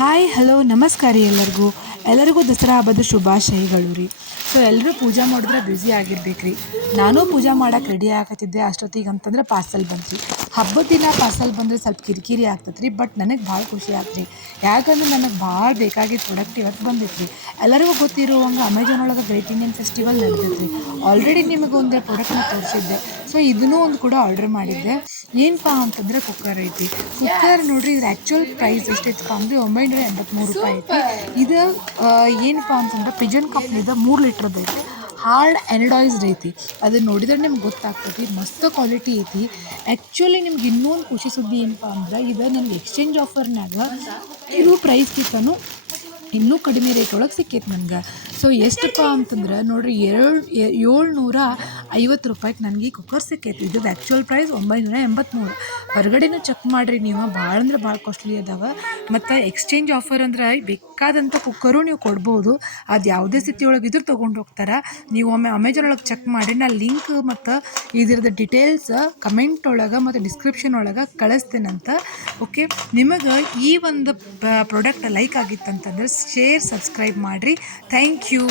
Hi hello ನಮಸ್ಕಾರ ಎಲ್ಲರಿಗೂ ದಸರಾ ಹಬ್ಬದ ಶುಭಾಶಯಗಳು ರೀ. ಸೊ ಎಲ್ಲರೂ ಪೂಜೆ ಮಾಡಿದ್ರೆ ಬ್ಯುಸಿ ಆಗಿರ್ಬೇಕು ರೀ. ನಾನು ಪೂಜೆ ಮಾಡೋಕೆ ರೆಡಿ ಆಗತ್ತಿದ್ದೆ, ಅಷ್ಟೊತ್ತಿಗೆ ಅಂತಂದ್ರೆ ಪಾರ್ಸಲ್ ಬಂತು ರೀ. ಹಬ್ಬದ ದಿನ ಪಾರ್ಸಲ್ ಬಂದರೆ ಸ್ವಲ್ಪ ಕಿರಿಕಿರಿ ಆಗ್ತದೆ ರೀ, ಬಟ್ ನನಗೆ ಭಾಳ ಖುಷಿ ಆಯ್ತು ರೀ. ಯಾಕಂದ್ರೆ ನನಗೆ ಭಾಳ ಬೇಕಾಗಿದ್ದ ಪ್ರಾಡಕ್ಟ್ ಇವತ್ತು ಬಂದಿತ್ತು ರೀ. ಎಲ್ಲರಿಗೂ ಗೊತ್ತಿರುವಂಗೆ ಅಮೆಝಾನ್ ಒಳಗೆ ಗ್ರೇಟ್ ಇಂಡಿಯನ್ ಫೆಸ್ಟಿವಲ್ ನಡೆದೈತೆ ರೀ. ಆಲ್ರೆಡಿ ನಿಮಗೆ ಒಂದು ಪ್ರಾಡಕ್ಟ್ನ ತೋರಿಸಿದ್ದೆ. ಸೊ ಇದನ್ನೂ ಒಂದು ಕೂಡ ಆರ್ಡರ್ ಮಾಡಿದ್ದೆ. ಏನಪ್ಪ ಅಂತಂದ್ರೆ ಕುಕ್ಕರ್ ಐತಿ. ಕುಕ್ಕರ್ ನೋಡ್ರಿ, ಇದ್ರ ಆ್ಯಕ್ಚುಯಲ್ ಪ್ರೈಸ್ ಎಷ್ಟೈತಪ್ಪ ಅಂದರೆ 983 ರೂಪಾಯಿ ಐತಿ. ಇದು ಏನಪ್ಪ ಅಂತಂದ್ರೆ ಪಿಜನ್ ಕಂಪ್ನಿದ 3 ಲೀಟ್ರದ್ದು ಐತಿ. ಹಾರ್ಡ್ ಎನಡಾಯ್ಸ್ಡ್ ಐತಿ. ಅದನ್ನ ನೋಡಿದ್ರೆ ನಿಮ್ಗೆ ಗೊತ್ತಾಗ್ತೈತಿ, ಮಸ್ತ್ ಕ್ವಾಲಿಟಿ ಐತಿ. ಆ್ಯಕ್ಚುಲಿ ನಿಮ್ಗೆ ಇನ್ನೊಂದು ಖುಷಿ ಸುದ್ದಿ ಏನಪ್ಪ ಅಂದ್ರೆ, ಇದು ನನಗೆ ಎಕ್ಸ್ಚೇಂಜ್ ಆಫರ್ನಾಗ ಇರೋ ಪ್ರೈಸ್ಗಿಂತನೂ ಇನ್ನೂ ಕಡಿಮೆ ರೇಟ್ ಒಳಗೆ ಸಿಕ್ಕೈತೆ ನನಗೆ. ಸೊ ಎಷ್ಟಪ್ಪ ಅಂತಂದ್ರೆ ನೋಡಿರಿ, 750 ರೂಪಾಯಿಗೆ ನನಗೆ ಈ ಕುಕ್ಕರ್ ಸಿಕ್ಕೈತಿ. ಇದು ಆ್ಯಕ್ಚುಯಲ್ ಪ್ರೈಸ್ 983. ಹೊರಗಡೆನೂ ಚೆಕ್ ಮಾಡಿರಿ ನೀವು, ಭಾಳ ಅಂದ್ರೆ ಭಾಳ ಕಾಸ್ಟ್ಲಿ ಅದಾವೆ. ಮತ್ತು ಎಕ್ಸ್ಚೇಂಜ್ ಆಫರ್ ಅಂದ್ರೆ ಬೇಕಾದಂಥ ಕುಕ್ಕರು ನೀವು ಕೊಡ್ಬೋದು. ಅದು ಯಾವುದೇ ಸ್ಥಿತಿ ಒಳಗೆ ಇದ್ರೂ ತೊಗೊಂಡು ಹೋಗ್ತಾರೆ. ನೀವು ಒಮ್ಮೆ ಅಮೆಝಾನ್ ಒಳಗೆ ಚೆಕ್ ಮಾಡಿ, ನಾನು ಲಿಂಕ್ ಮತ್ತು ಇದ್ರದ್ದು ಡೀಟೇಲ್ಸ್ ಕಮೆಂಟ್ ಒಳಗೆ ಮತ್ತು ಡಿಸ್ಕ್ರಿಪ್ಷನ್ ಒಳಗೆ ಕಳಿಸ್ತೇನಂತ. ಓಕೆ, ನಿಮಗೆ ಈ ಒಂದು ಪ್ರಾಡಕ್ಟ್ ಲೈಕ್ ಆಗಿತ್ತಂತಂದ್ರೆ ಶೇರ್ ಸಬ್ಸ್ಕ್ರೈಬ್ ಮಾಡಿರಿ. Thank you.